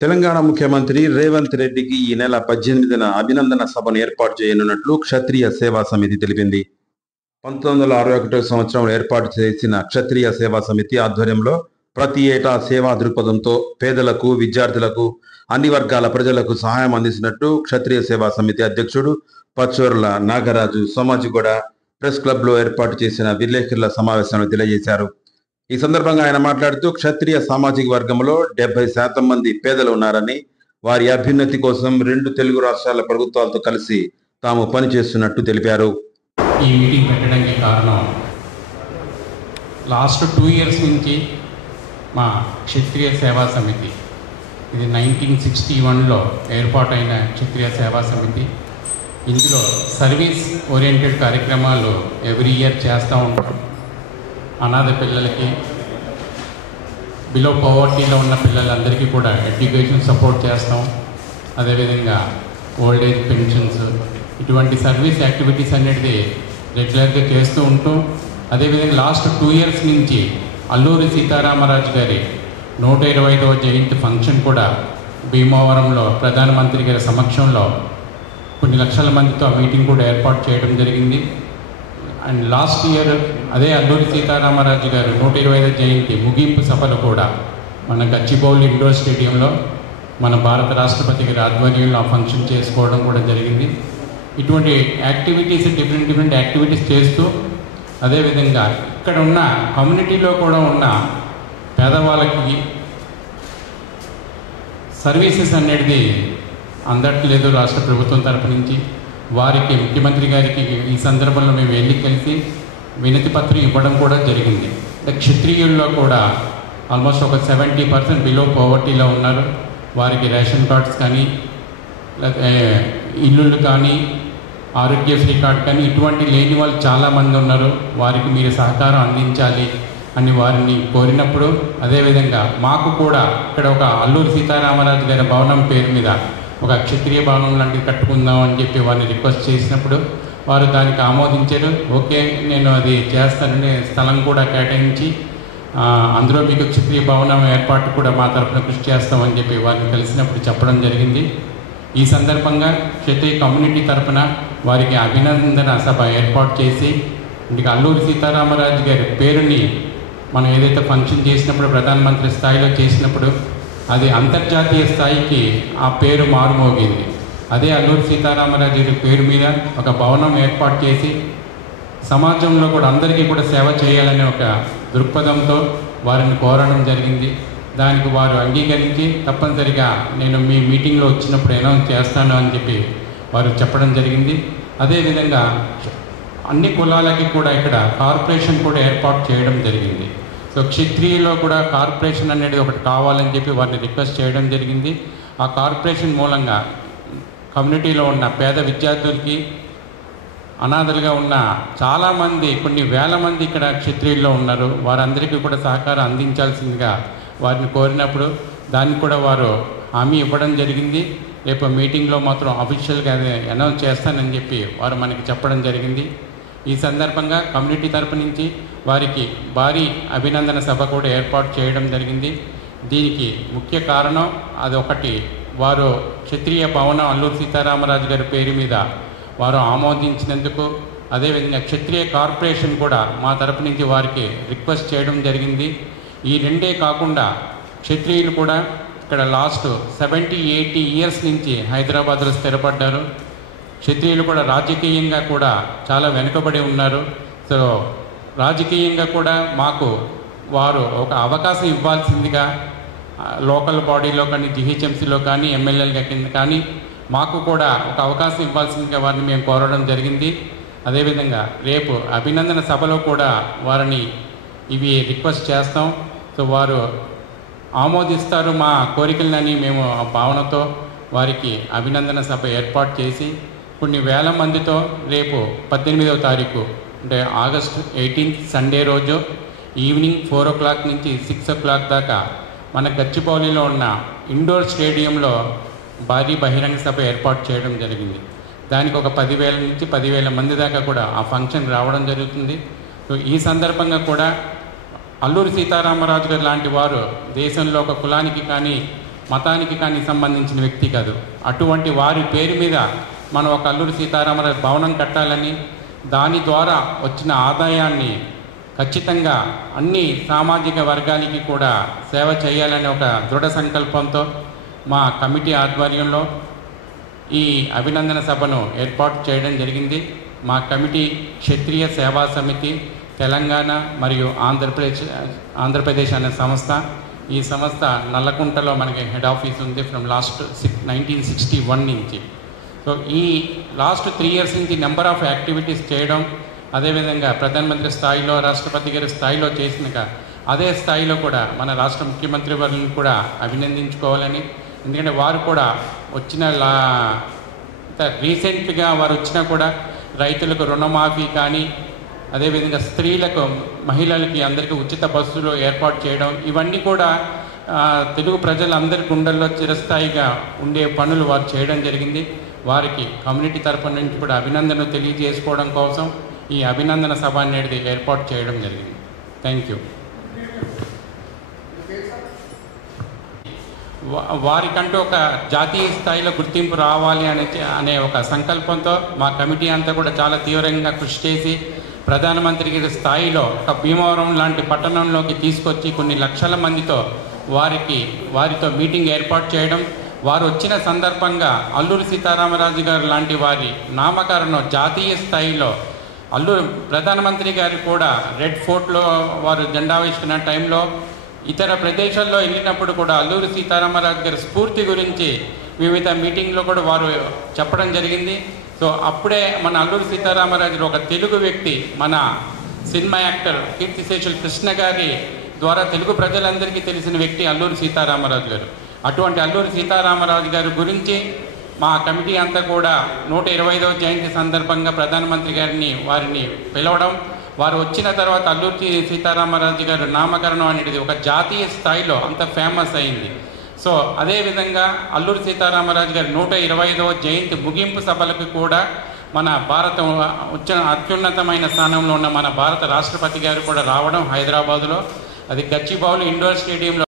తెలంగాణ ముఖ్యమంత్రి రేవంత్ రెడ్డికి ఈ నెల 18న అభినందన సభను ఏర్పాటు చేయనున్నట్లు క్షత్రియ సేవా సమితి తెలిపింది. 1961 సంవత్సరంలో ఏర్పాటు చేసిన క్షత్రియ సేవా సమితి ఆధ్వర్యంలో ప్రతి ఏటా సేవా దృక్పథంతో పేదలకు, విద్యార్థులకు, అన్ని వర్గాల ప్రజలకు సహాయం అందిస్తున్నట్టు క్షత్రియ సేవా సమితి అధ్యక్షుడు పచ్చూర్ల నాగరాజు సోమాజిగూడ ప్రెస్ క్లబ్లో ఏర్పాటు చేసిన విలేకరుల సమావేశంలో తెలియజేశారు. ఈ సందర్భంగా ఆయన మాట్లాడుతూ క్షత్రియ సామాజిక వర్గంలో 70% మంది పేదలు ఉన్నారని, వారి అభ్యున్నతి కోసం 2 తెలుగు రాష్ట్రాల ప్రభుత్వాలతో కలిసి తాము పనిచేస్తున్నట్టు తెలిపారు. ఈ మీటింగ్ పెట్టడానికి కారణం లాస్ట్ 2 ఇయర్స్ నుంచి మా క్షత్రియ సేవా సమితి, ఇది 1961లో ఏర్పాటైన క్షత్రియ సేవా సమితి, ఇందులో సర్వీస్ ఓరియంటెడ్ కార్యక్రమాలు ఎవ్రీ ఇయర్ చేస్తూ ఉంటాం. అనాథ పిల్లలకి, బిలో పవర్టీలో ఉన్న పిల్లలందరికీ కూడా ఎడ్యుకేషన్ సపోర్ట్ చేస్తాం. అదేవిధంగా ఓల్డ్ ఏజ్ పెన్షన్స్, ఇటువంటి సర్వీస్ యాక్టివిటీస్ అనేది రెగ్యులర్గా చేస్తూ ఉంటాం. అదేవిధంగా లాస్ట్ 2 ఇయర్స్ నుంచి అల్లూరి సీతారామరాజు గారి 125వ జయంతి ఫంక్షన్ కూడా భీమవరంలో ప్రధానమంత్రి గారి సమక్షంలో కొన్ని లక్షల మందితో ఆ మీటింగ్ కూడా ఏర్పాటు చేయడం జరిగింది. అండ్ లాస్ట్ ఇయర్ అదే అల్లూరి సీతారామరాజు గారు 125వ జయంతి ముగింపు సభలు కూడా మన గచ్చిబౌలి ఇండోర్ స్టేడియంలో మన భారత రాష్ట్రపతి గారి ఆధ్వర్యంలో ఆ ఫంక్షన్ చేసుకోవడం కూడా జరిగింది. ఇటువంటి యాక్టివిటీస్, డిఫరెంట్ యాక్టివిటీస్ చేస్తూ, అదేవిధంగా ఇక్కడ ఉన్న కమ్యూనిటీలో కూడా ఉన్న పేదవాళ్ళకి సర్వీసెస్ అనేది అందట్లేదు రాష్ట్ర ప్రభుత్వం తరపు నుంచి. వారికి ముఖ్యమంత్రి గారికి ఈ సందర్భంలో మేము వెళ్ళి కలిసి వినతి పత్రం ఇవ్వడం కూడా జరిగింది. క్షత్రియుల్లో కూడా ఆల్మోస్ట్ ఒక 70% బిలో పవర్టీలో ఉన్నారు. వారికి రేషన్ కార్డ్స్ కానీ, ఇల్లులు కానీ, ఆరోగ్యశ్రీ కార్డు కానీ ఇటువంటి లేని వాళ్ళు చాలామంది ఉన్నారు. వారికి మీరు సహకారం అందించాలి అని వారిని కోరినప్పుడు, అదేవిధంగా మాకు కూడా ఇక్కడ ఒక అల్లూరి సీతారామరాజు గారి భవనం పేరు మీద ఒక క్షత్రియ భవనం లాంటిది కట్టుకుందాం అని చెప్పి వారిని రిక్వెస్ట్ చేసినప్పుడు వారు దానికి ఆమోదించారు. ఓకే, నేను అది చేస్తానని స్థలం కూడా కేటాయించి అందులో మీకు క్షత్రియ భవనం ఏర్పాటు కూడా మా తరఫున కృషి చేస్తామని చెప్పి వారిని కలిసినప్పుడు చెప్పడం జరిగింది. ఈ సందర్భంగా క్షత్రియ కమ్యూనిటీ తరఫున వారికి అభినందన సభ ఏర్పాటు చేసి, ఇందుకు అల్లూరి సీతారామరాజు గారి పేరుని మనం ఏదైతే ఫంక్షన్ చేసినప్పుడు ప్రధానమంత్రి స్థాయిలో చేసినప్పుడు అది అంతర్జాతీయ స్థాయికి ఆ పేరు మారుమోగింది. అదే అల్లూరి సీతారామరాజు గారి పేరు మీద ఒక భవనం ఏర్పాటు చేసి సమాజంలో కూడా అందరికీ కూడా సేవ చేయాలనే ఒక దృక్పథంతో వారిని కోరడం జరిగింది. దానికి వారు అంగీకరించి తప్పనిసరిగా నేను మీ మీటింగ్లో వచ్చినప్పుడు అనౌన్స్ చేస్తాను అని చెప్పి వారు చెప్పడం జరిగింది. అదేవిధంగా అన్ని కులాలకి కూడా ఇక్కడ కార్పొరేషన్ కూడా ఏర్పాటు చేయడం జరిగింది. సో క్షత్రియులో కూడా కార్పొరేషన్ అనేది ఒకటి కావాలని చెప్పి వారిని రిక్వెస్ట్ చేయడం జరిగింది. ఆ కార్పొరేషన్ మూలంగా కమ్యూనిటీలో ఉన్న పేద విద్యార్థులకి, అనాథలుగా ఉన్న చాలామంది, కొన్ని వేల మంది ఇక్కడ క్షత్రియుల్లో ఉన్నారు. వారందరికీ కూడా సహకారం అందించాల్సిందిగా వారిని కోరినప్పుడు దాన్ని కూడా వారు హామీ ఇవ్వడం జరిగింది. రేపు మీటింగ్లో మాత్రం అఫీషియల్గా అనౌన్స్ చేస్తానని చెప్పి వారు మనకి చెప్పడం జరిగింది. ఈ సందర్భంగా కమ్యూనిటీ తరపు నుంచి వారికి భారీ అభినందన సభ కూడా ఏర్పాటు చేయడం జరిగింది. దీనికి ముఖ్య కారణం అదొకటి, వారు క్షత్రియ భవనం అల్లూరి సీతారామరాజు గారి పేరు మీద వారు ఆమోదించినందుకు, అదేవిధంగా క్షత్రియ కార్పొరేషన్ కూడా మా తరపు నుంచి వారికి రిక్వెస్ట్ చేయడం జరిగింది. ఈ రెండే కాకుండా క్షత్రియులు కూడా ఇక్కడ లాస్ట్ 70-80 ఇయర్స్ నుంచి హైదరాబాద్లో స్థిరపడ్డారు. క్షత్రియులు కూడా రాజకీయంగా కూడా చాలా వెనుకబడి ఉన్నారు. సో రాజకీయంగా కూడా మాకు వారు ఒక అవకాశం ఇవ్వాల్సిందిగా లోకల్ బాడీలో కానీ, జిహెచ్ఎంసీలో కానీ, ఎమ్మెల్యేలుగా కింద కానీ మాకు కూడా ఒక అవకాశం ఇవ్వాల్సిందిగా వారిని మేము కోరడం జరిగింది. అదేవిధంగా రేపు అభినందన సభలో కూడా వారిని ఇవి రిక్వెస్ట్ చేస్తాం. సో వారు ఆమోదిస్తారు మా కోరికలని మేము ఆ భావనతో వారికి అభినందన సభ ఏర్పాటు చేసి కొన్ని వేల మందితో రేపు 18వ తారీఖు అంటే ఆగస్టు 18 సండే రోజు ఈవినింగ్ 4 o'clock నుంచి 6 o'clock దాకా మన గచ్చిబౌలిలో ఉన్న ఇండోర్ స్టేడియంలో భారీ బహిరంగ సభ ఏర్పాటు చేయడం జరిగింది. దానికి ఒక 10,000 నుంచి 10,000 మంది దాకా కూడా ఆ ఫంక్షన్ రావడం జరుగుతుంది. సో ఈ సందర్భంగా కూడా అల్లూరి సీతారామరాజు గారు లాంటి వారు దేశంలో ఒక కులానికి కానీ మతానికి కానీ సంబంధించిన వ్యక్తి కాదు. అటువంటి వారి పేరు మీద మనం ఒక అల్లూరి సీతారామరాజు భవనం కట్టాలని, దాని ద్వారా వచ్చిన ఆదాయాన్ని ఖచ్చితంగా అన్ని సామాజిక వర్గాలకి కూడా సేవ చేయాలనే ఒక దృఢ సంకల్పంతో మా కమిటీ ఆధ్వర్యంలో ఈ అభినందన సభను ఏర్పాటు చేయడం జరిగింది. మా కమిటీ క్షత్రియ సేవా సమితి తెలంగాణ మరియు ఆంధ్రప్రదేశ్ అనే సంస్థ. ఈ సంస్థ నల్లకుంటలో మనకి హెడ్ ఆఫీస్ ఉంది ఫ్రమ్ లాస్ట్ 1961 నుంచి. సో ఈ లాస్ట్ 3 years నుంచి నెంబర్ ఆఫ్ యాక్టివిటీస్ చేయడం, అదేవిధంగా ప్రధానమంత్రి స్థాయిలో, రాష్ట్రపతి గారి స్థాయిలో చేసినాక అదే స్థాయిలో కూడా మన రాష్ట్ర ముఖ్యమంత్రి వారిని కూడా అభినందించుకోవాలని. ఎందుకంటే వారు కూడా వచ్చిన రీసెంట్గా వారు వచ్చినా కూడా రైతులకు రుణమాఫీ కానీ, అదేవిధంగా స్త్రీలకు, మహిళలకి అందరికీ ఉచిత బస్సులు ఏర్పాటు చేయడం, ఇవన్నీ కూడా తెలుగు ప్రజలందరి గుండెల్లో చిరస్థాయిగా ఉండే పనులు వారు చేయడం జరిగింది. వారికి కమ్యూనిటీ తరఫు నుంచి కూడా అభినందనలు తెలియజేసుకోవడం కోసం ఈ అభినందన సభ అనేది ఏర్పాటు చేయడం జరిగింది. Thank you. వారికంటూ ఒక జాతీయ స్థాయిలో గుర్తింపు రావాలి అనే ఒక సంకల్పంతో మా కమిటీ అంతా కూడా చాలా తీవ్రంగా కృషి చేసి ప్రధానమంత్రి గారి స్థాయిలో ఒక భీమవరం లాంటి పట్టణంలోకి తీసుకొచ్చి కొన్ని లక్షల మందితో వారితో మీటింగ్ ఏర్పాటు చేయడం, వారు వచ్చిన సందర్భంగా అల్లూరి సీతారామరాజు గారు లాంటి వారి నామకరణం జాతీయ స్థాయిలో ప్రధానమంత్రి గారు కూడా రెడ్ ఫోర్ట్లో వారు జెండా వేసుకున్న టైంలో ఇతర ప్రదేశాల్లో వెళ్ళినప్పుడు కూడా అల్లూరి సీతారామరాజు గారి స్ఫూర్తి గురించి వివిధ మీటింగ్లో కూడా వారు చెప్పడం జరిగింది. సో అప్పుడే మన అల్లూరి సీతారామరాజు ఒక తెలుగు వ్యక్తి, మన సినిమా యాక్టర్ కీర్తిశేషులు కృష్ణ గారి ద్వారా తెలుగు ప్రజలందరికీ తెలిసిన వ్యక్తి అల్లూరి సీతారామరాజు గారు. అటువంటి అల్లూరి సీతారామరాజు గారి గురించి మా కమిటీ అంతా కూడా 125వ జయంతి సందర్భంగా ప్రధానమంత్రి వారిని పిలవడం, వారు వచ్చిన తర్వాత అల్లూరి సీతారామరాజు గారు నామకరణం అనేది ఒక జాతీయ స్థాయిలో అంత ఫేమస్ అయింది. సో అదేవిధంగా అల్లూరి సీతారామరాజు గారి 125వ జయంతి ముగింపు సభలకు కూడా మన అత్యున్నతమైన స్థానంలో ఉన్న మన భారత రాష్ట్రపతి గారు కూడా రావడం హైదరాబాదులో, అది గచ్చిబౌలి ఇండోర్ స్టేడియంలో